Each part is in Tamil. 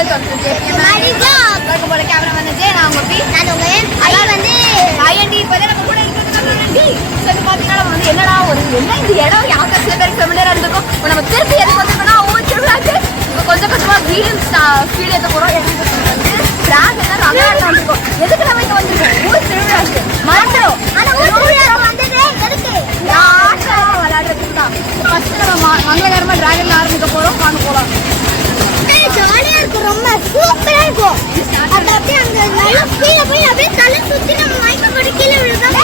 வெல்கம் டு கேபிஎம் போல கேமரா வந்துச்சு. நான் உங்க பி அதான் வந்து ஐஎன்டி இப்போ நம்ம கூட இருக்கிறது. சரி பார்த்தீங்கன்னா நம்ம வந்து என்னடா ஒரு என்ன இந்த இடம் யாருக்கா சில பேருக்கு ஃபெமிலியராக இருந்திருக்கும். இப்போ நம்ம திருப்பி எதுக்கு வந்துருக்கோம்னா ஒவ்வொரு திருவிழாக்கு இப்போ கொஞ்சம் கொஞ்சமாக ஃபீல் ஏற்ற போகிறோம். வந்து கிளாஸ் எல்லாம் ரகமாக வந்துருக்கோம். எதுக்கு நம்ம இங்கே வந்துருக்கோம்? ஊர் திருவிழாக்கு மறந்துடும். ஆனால் ஊர் திருவிழாவுக்கு வந்துட்டு எதுக்கு விளையாடுறதுக்கு தான். ஃபர்ஸ்ட் நம்ம மங்களகரமாக டிராகன் ஆரம்பிக்க போகிறோம். வாங்க போகலாம். ஜாலியா இருக்கும், ரொம்ப சூப்பரா இருக்கும். அது அப்படியே அங்க நல்லா கீழே போய் அப்படியே தலை சுத்தி நம்ம மயக்க போட்டு கீழே விழுதான்.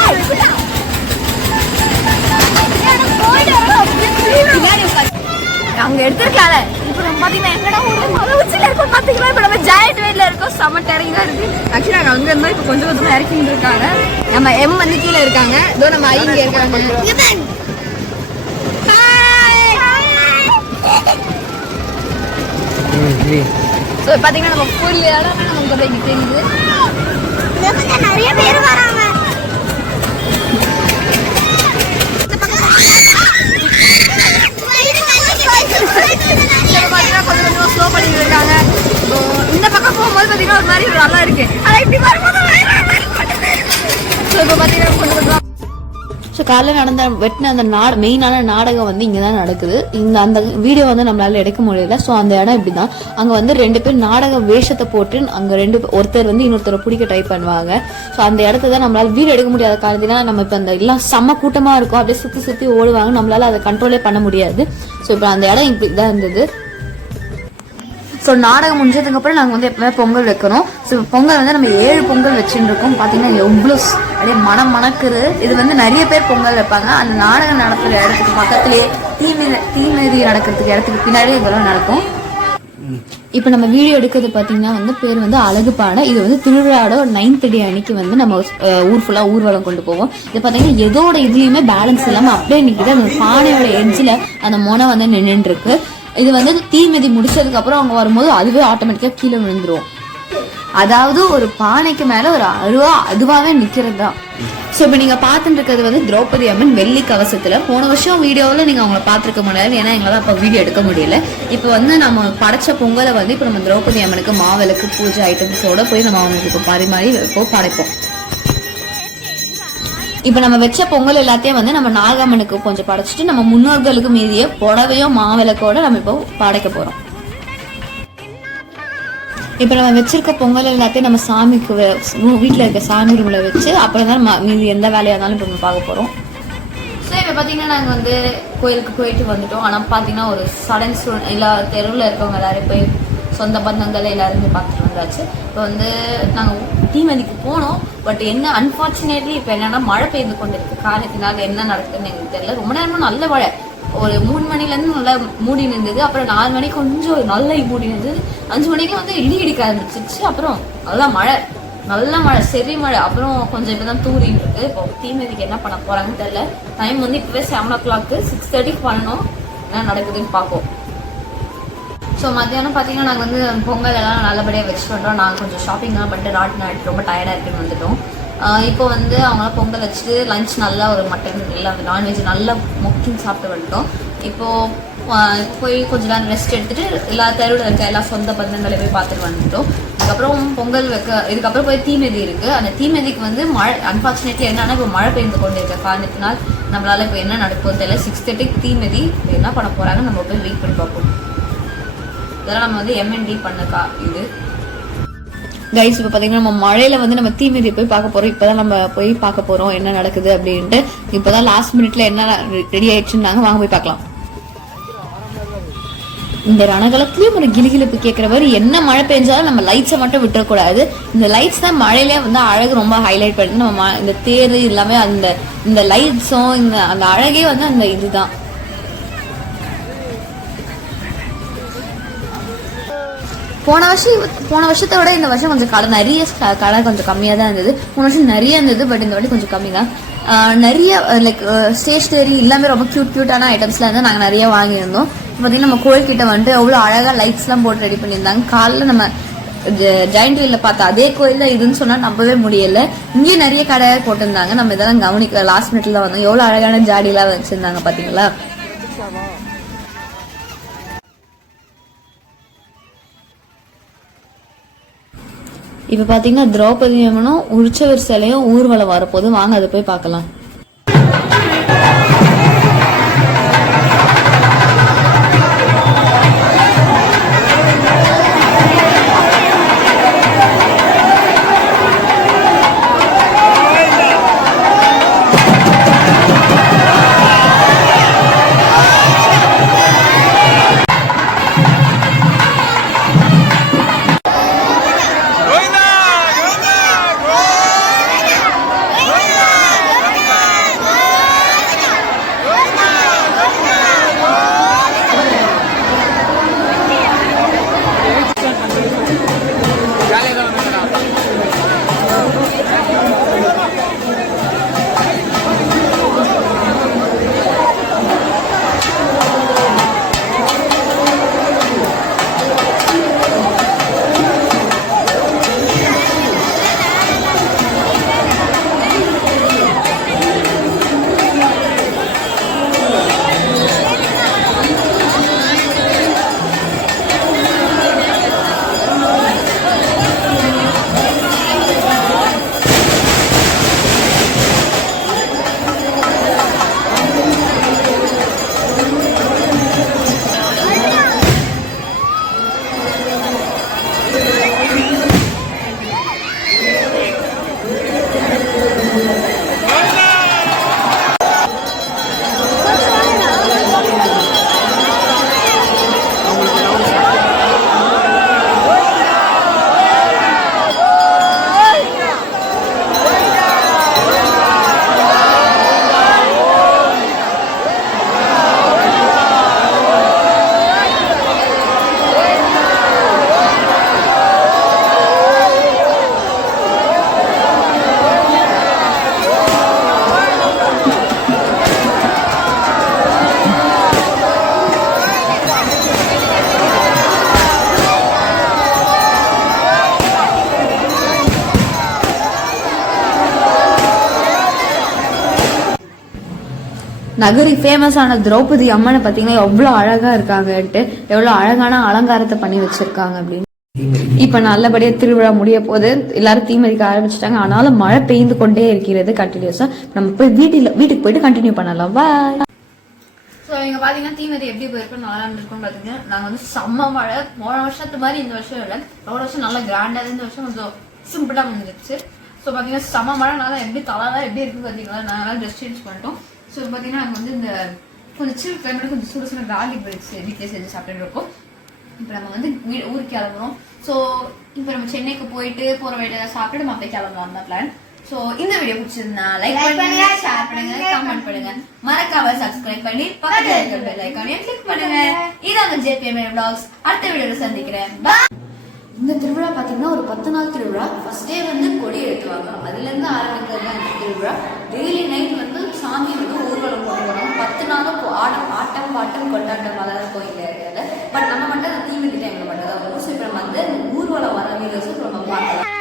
அங்க எடுத்துருக்கல. இப்போ நம்ம பாத்தீங்கன்னா எங்கடா ஒரு மலை உச்சில இருக்கோம் பாத்தீங்களா. இப்போ நம்ம ஜாயிண்ட் வெயிட்ல இருக்கோம். செம டெரிங்கா இருக்கு. ஆக்சுவலி நாங்க அங்க இருந்தா இப்போ கொஞ்சம் கொஞ்சமா இறக்கிட்டு இருக்காங்க. நம்ம எம் வந்து கீழே இருக்காங்க. இதோ நம்ம ஐ இங்க இருக்காங்க. ஸோ பார்த்தீங்கன்னா நம்ம ஃபுல் இடம் நமக்கு போய் தெரியுது. நிறைய பேர் வராங்க. பார்த்தீங்கன்னா கொஞ்சம் கொஞ்சமாக ஸ்லோ பண்ணிட்டு இருக்காங்க. இந்த பக்கம் போகும்போது பார்த்தீங்கன்னா ஒரு மாதிரி நல்லா இருக்கு. ஆனால் இப்படி வரும்போது ஸோ இப்போ பார்த்தீங்கன்னா கொஞ்சம் கொஞ்சமாக ஸோ காலையில் வெட்டின அந்த மெயினான நாடகம் வந்து இங்கே தான் நடக்குது. அந்த வீடியோ வந்து நம்மளால எடுக்க முடியல. ஸோ அந்த இடம் இப்படி தான். அங்கே வந்து 2 பேர் நாடக வேஷத்தை போட்டு அங்கே ஒருத்தர் வந்து இன்னொருத்தரை பிடிக்க ட்ரை பண்ணுவாங்க. ஸோ அந்த இடத்த தான் நம்மளால வீடியோ எடுக்க முடியாத காரணத்தினா நம்ம இப்போ அந்த எல்லாம் செம்ம கூட்டமாக இருக்கும். அப்படியே சுற்றி சுற்றி ஓடுவாங்க. நம்மளால அதை கண்ட்ரோலே பண்ண முடியாது. ஸோ இப்போ அந்த இடம் இப்படி தான் இருந்தது. ஸோ நாடகம் முடிஞ்சதுக்கு அப்புறம் நாங்கள் வந்து எப்பவுமே பொங்கல் வைக்கணும். ஸோ பொங்கல் வந்து நம்ம 7 பொங்கல் வச்சுட்டு இருக்கோம். பார்த்தீங்கன்னா எவ்வளோ அப்படியே மணக்குது. இது வந்து நிறைய பேர் பொங்கல் வைப்பாங்க. அந்த நாடகம் நடக்கிற இடத்துக்கு பக்கத்துலேயே தீமிதி நடக்கிறதுக்கு இடத்துக்கு பின்னாடி இதெல்லாம் நடக்கும். இப்போ நம்ம வீடியோ எடுக்கிறது பார்த்தீங்கன்னா வந்து பேர் வந்து அழகு பானை. இது வந்து திருவிழாவோட 9th டே அன்னைக்கு வந்து நம்ம ஊர் ஃபுல்லாக ஊர்வலம் கொண்டு போவோம். இது பார்த்தீங்கன்னா எதோட இதுலேயுமே பேலன்ஸ் இல்லாமல் அப்படியே நிற்கிது. அந்த பானையோட எட்ஜில் அந்த மொனை வந்து நின்றுட்டு இருக்கு. இது வந்து தீமிதி முடிச்சதுக்கு அப்புறம் அவங்க வரும்போது அதுவே ஆட்டோமேட்டிக்கா கீழே விழுந்துரும். அதாவது ஒரு பானைக்கு மேல ஒரு அருவா அதுவாவே நிக்கிறது தான். ஸோ இப்போ நீங்க பார்த்துட்டு இருக்கிறது வந்து திரௌபதி அம்மன் வெள்ளி கவசத்துல. போன வருஷம் வீடியோவில் நீங்க அவங்கள பார்த்துருக்க முடியாது, ஏன்னா எங்களால் அப்போ வீடியோ எடுக்க முடியல. இப்போ வந்து நம்ம படைச்ச பொங்கலை வந்து இப்போ நம்ம திரௌபதி அம்மனுக்கு மாவிளக்கு பூஜை ஐட்டம்ஸோட போய் நம்ம அவங்களுக்கு பரிமாறி வைப்போம், படைப்போம். இப்போ நம்ம வச்ச பொங்கல் எல்லாத்தையும் வந்து நம்ம நாகம்மனுக்கு கொஞ்சம் படைச்சிட்டு நம்ம முன்னோர்களுக்கு மீதிய புடவையோ மாவிளக்கோட நம்ம இப்போ படைக்க போறோம். இப்போ நம்ம வச்சிருக்க பொங்கல் எல்லாத்தையும் நம்ம சாமிக்கு வீட்டில் இருக்க சாமி ரூம்ல வச்சு அப்புறம் தான் மீதி எந்த வேலையாக இருந்தாலும் இப்போ நம்ம பார்க்க போறோம். ஸோ இப்போ பார்த்தீங்கன்னா நாங்கள் வந்து கோயிலுக்கு போயிட்டு வந்துட்டோம். ஆனால் பார்த்தீங்கன்னா ஒரு சடன் எல்லா தெருவில் இருக்கவங்க எல்லாரும் போய் சொந்த பந்தங்கள் எல்லாருமே பார்த்துட்டு வந்தாச்சு. இப்போ வந்து நாங்கள் தீமதிக்கு போனோம். பட் என்ன அன்பார்ச்சுனேட்லி இப்போ என்னன்னா மழை பெய்து கொண்டு இருக்கு. காரணத்தினால என்ன நடக்குதுன்னு எங்களுக்கு தெரியல. ரொம்ப நேரமும் நல்ல மழை, ஒரு 3 மணிலேருந்து நல்லா மூடி நின்றுது. அப்புறம் 4 மணிக்கு கொஞ்சம் நல்ல மூடி நின்றுது. 5 மணிக்கு வந்து இடிக்க ஆரம்பிச்சிச்சு. அப்புறம் நல்லா மழை, நல்ல மழை, சரி மழை. அப்புறம் கொஞ்சம் இப்போதான் தூரிட்டு இருக்கு. இப்போ தீமதிக்கு என்ன பண்ண போறாங்கன்னு தெரியல. டைம் வந்து இப்பவே 7 o'clock, 6:30 பண்ணணும். என்ன நடக்குதுன்னு பார்ப்போம். ஸோ மத்தியானம் பார்த்தீங்கன்னா நாங்கள் வந்து பொங்கல் எல்லாம் நல்லபடியாக வச்சுட்டு வந்தோம். நாங்கள் கொஞ்சம் ஷாப்பிங்லாம் பண்ணிட்டு நாட்டு ரொம்ப டயர்டாக இருக்குன்னு வந்துட்டோம். இப்போ வந்து அவங்களாம் பொங்கல் வச்சுட்டு லஞ்ச் நல்லா ஒரு மட்டன் எல்லாம் நான்வெஜ் நல்லா முக்கியம் சாப்பிட்டு வந்துட்டோம். இப்போது போய் கொஞ்ச நேரம் ரெஸ்ட் எடுத்துட்டு எல்லா தெருவில் இருக்க எல்லா சொந்த பந்தங்களையும் போய் பார்த்துட்டு வந்துட்டோம். அதுக்கப்புறம் பொங்கல் இதுக்கப்புறம் போய் தீமிதி இருக்குது. அந்த தீமிதிக்கு வந்து மழை அன்ஃபார்ச்சுனேட்லி என்னன்னா இப்போ மழை பெய்து கொண்டு இருக்க காரணத்தினால் நம்மளால் இப்போ என்ன நடக்கும்னு தெரியல. 6:30 தீமிதி என்ன பண்ண போகிறாங்க நம்ம போய் வெயிட் பண்ணி பார்ப்போம். இதெல்லாம் நம்ம வந்து M&D பண்ணக்கா இது கைஸ். இப்போ பார்த்தீங்கன்னா நம்ம மழையில வந்து நம்ம தீமிதியை போய் பார்க்க போறோம். இப்போதான் நம்ம போய் பார்க்க போறோம் என்ன நடக்குது அப்படின்ட்டு. இப்போதான் லாஸ்ட் மினிட்ல என்ன ரெடி ஆயிடுச்சுன்னாங்க, வாங்க போய் பார்க்கலாம். இந்த ரணகலத்துலயும் ஒரு கிளிகிழிப்பு கேட்கிறவர் என்ன மழை பெஞ்சாலும் நம்ம லைட்ஸை மட்டும் விட்டுறக்கூடாது. இந்த லைட்ஸ் தான் மழையிலே வந்து அழகு ரொம்ப ஹைலைட் பண்ணுது. நம்ம இந்த தேர் எல்லாமே இந்த லைட்ஸும் அந்த அழகே வந்து அந்த இதுதான். போன வருஷத்தை விட இந்த வருஷம் கொஞ்சம் கடை கொஞ்சம் கம்மியாக தான் இருந்தது. போன வருஷம் நிறைய இருந்தது, பட் இந்த வாட்டி கொஞ்சம் கம்மி தான். நிறைய லைக் ஸ்டேஷனரி எல்லாமே ரொம்ப கியூட்டான ஐட்டம்ஸ்லாம் இருந்தால் நாங்கள் நிறைய வாங்கியிருந்தோம். பார்த்தீங்கன்னா நம்ம கோயில்கிட்ட வந்துட்டு எவ்வளோ அழகாக லைட்ஸ்லாம் போட்டு ரெடி பண்ணியிருந்தாங்க. காலைல நம்ம ஜாயிண்ட் வீல்ல பார்த்த அதே கோயில் தான் இதுன்னு சொன்னால் நம்பவே முடியல. இங்கேயும் நிறைய கடை போட்டிருந்தாங்க. நம்ம இதெல்லாம் கவனிக்க லாஸ்ட் மினிட்ல வந்தோம். எவ்வளோ அழகான ஜாடியெல்லாம் வச்சுருந்தாங்க பார்த்தீங்களா. இப்போ பார்த்தீங்கன்னா திரௌபதி அம்மனும் உற்சவர் சிலையும் ஊர்வலம் வரப்போது, வாங்க அதை போய் பார்க்கலாம். நகரி ஃபேமஸான திரௌபதி அம்மனை பார்த்தீங்கன்னா எவ்வளோ அழகா இருக்காங்கன்ட்டு, எவ்வளோ அழகான அலங்காரத்தை பண்ணி வச்சிருக்காங்க அப்படின்னு. இப்ப நல்லபடியா திருவிழா முடிய போது எல்லாரும் தீமிதிக்க ஆரம்பிச்சிட்டாங்க. ஆனாலும் மழை பெய்து கொண்டே இருக்கிறது கண்டினியூஸா. நம்ம போய் வீட்டுக்கு போயிட்டு கண்டினியூ பண்ணலாம். பாய். ஸோ இங்க பாத்தீங்கன்னா தீமிதி எப்படி போயிருக்கோம், நல்லா இருந்திருக்கும் பாத்தீங்கன்னா. நாங்க வந்து செம்ம மழை, போன வருஷத்து மாதிரி இந்த வருஷம் இல்லை. போன வருஷம் நல்லா கிராண்டா, இந்த வருஷம் கொஞ்சம் சிம்பிளா வந்துருச்சு. ஸோ பாத்தீங்கன்னா செம்ம மழை, நல்லா எப்படி தலாதான் எப்படி இருக்கு பாத்தீங்களா. நாங்களாம் ட்ரெஸ் சேஞ்ச் பண்ணிட்டோம். ஸோ பார்த்தீங்கன்னா நாங்கள் வந்து இந்த கொஞ்சம் சில் கிளைமேட் கொஞ்சம் சுட சுட கார்லிக் பிரெட்ஸ் வீட்டிலே செஞ்சு சாப்பிட்டு இருக்கோம். இப்போ நம்ம வந்து ஊருக்கு கிளம்புறோம். ஸோ இப்போ நம்ம சென்னைக்கு போயிட்டு போகிற வழியில சாப்பிட்டு நம்ம அப்படியே கிளம்பலாம் தான் பிளான். ஸோ இந்த வீடியோ பிடிச்சிருந்தா லைக் பண்ணுங்க, ஷேர் பண்ணுங்க, கமெண்ட் பண்ணுங்க, மறக்காம சப்ஸ்கிரைப் பண்ணி பக்கத்துல இருக்க பெல் ஐகானையும் கிளிக் பண்ணுங்க. இதாங்க JPM vlogs. அடுத்த வீடியோல சந்திக்கிறேன். பாய். இந்த திருவிழா பார்த்தீங்கன்னா ஒரு 10 நாள் திருவிழா. ஃபர்ஸ்ட் டே வந்து கொடி ஏற்றுவாங்க, அதுலேருந்து ஆரம்பிக்கிறது தான் இந்த திருவிழா. டெய்லி நைட் வந்து சாமி வந்து ஊர்வலம் கொண்டு வரும். 10 நாளும் ஆட்டம் பாட்டம் கொண்டாட்டம் தான் இருக்கும் இந்த ஏரியாவில். பட் நம்ம மட்டும் அந்த தீமிதி டைமில் மட்டும் தான் வரும். ஸோ இப்போ நம்ம வந்து ஊர்வலம் வர வீடியோஸும் நம்ம பார்க்கலாம்.